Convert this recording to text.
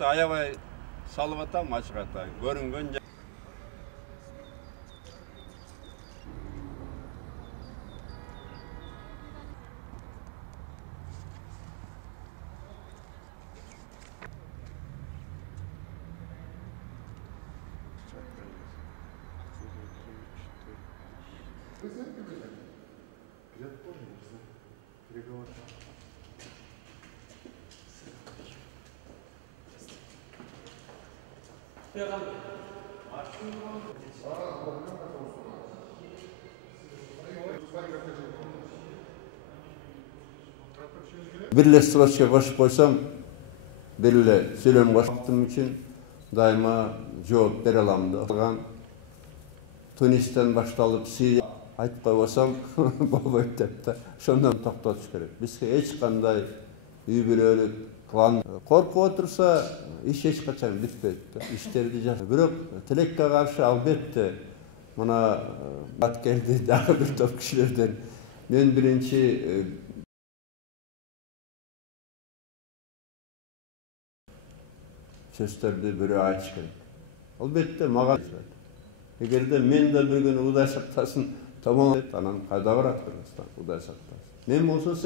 Аябай салып атам, ачык атайын. Көрүнгөн Бириле строчка кошуп койсом, бириле сүйлөм кошуптум үчүн дайыма жооп бере алам да. Тунистен башталып Сирия айтып койбосом болбойт деп да. Ошондон токтотуш керек. Бизге эч кандай үй бүлөлүк план коркуп отурса, иш эч качан бүтпөйт да. Иштерди жашап. Бирок тилекке каршы албетте мына келди дагы бир топ кишилерден мен биринчи сөздөрдү бирөө айтыш керек. Албетте мага эгерде мен да бир күн Кудай сактасын томон анан кайда барат Кыргызстан, Кудай сактасын. Мен болсо